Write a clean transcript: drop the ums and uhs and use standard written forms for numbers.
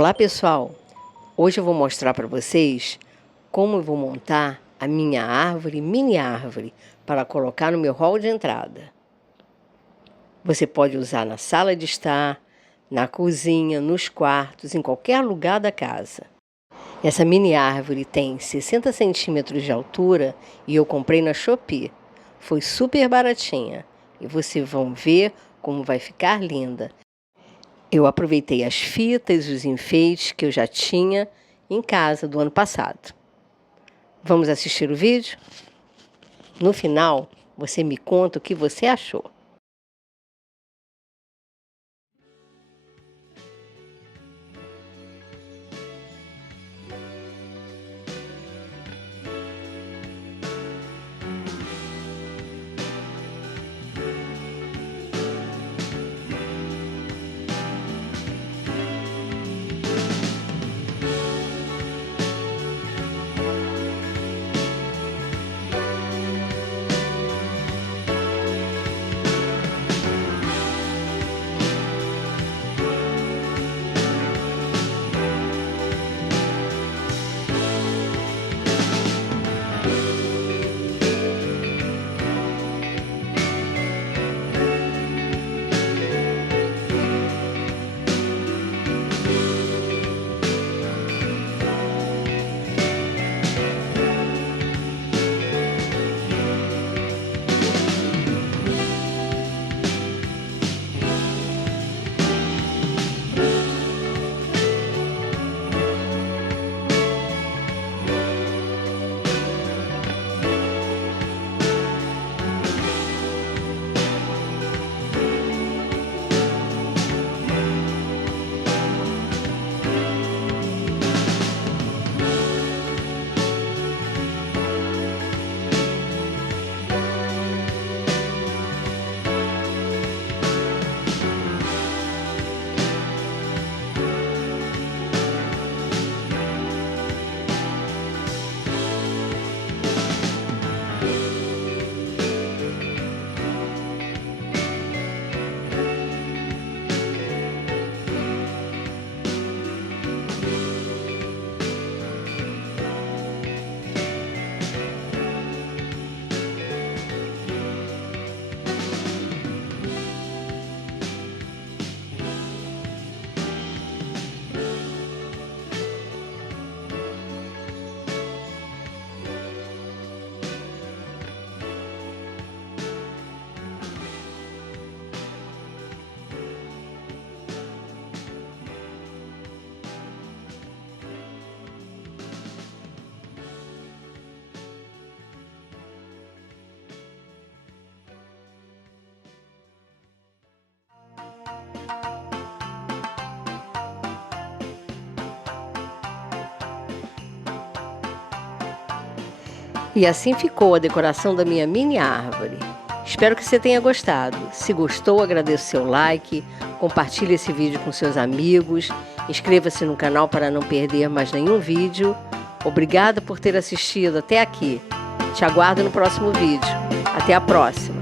Olá pessoal, hoje eu vou mostrar para vocês como eu vou montar a minha árvore, mini árvore, para colocar no meu hall de entrada. Você pode usar na sala de estar, na cozinha, nos quartos, em qualquer lugar da casa. Essa mini árvore tem 60 centímetros de altura e eu comprei na Shopee. Foi super baratinha e vocês vão ver como vai ficar linda. Eu aproveitei as fitas e os enfeites que eu já tinha em casa do ano passado. Vamos assistir o vídeo? No final, você me conta o que você achou. E assim ficou a decoração da minha mini árvore. Espero que você tenha gostado. Se gostou, agradeço seu like, compartilhe esse vídeo com seus amigos, inscreva-se no canal para não perder mais nenhum vídeo. Obrigada por ter assistido até aqui. Te aguardo no próximo vídeo. Até a próxima!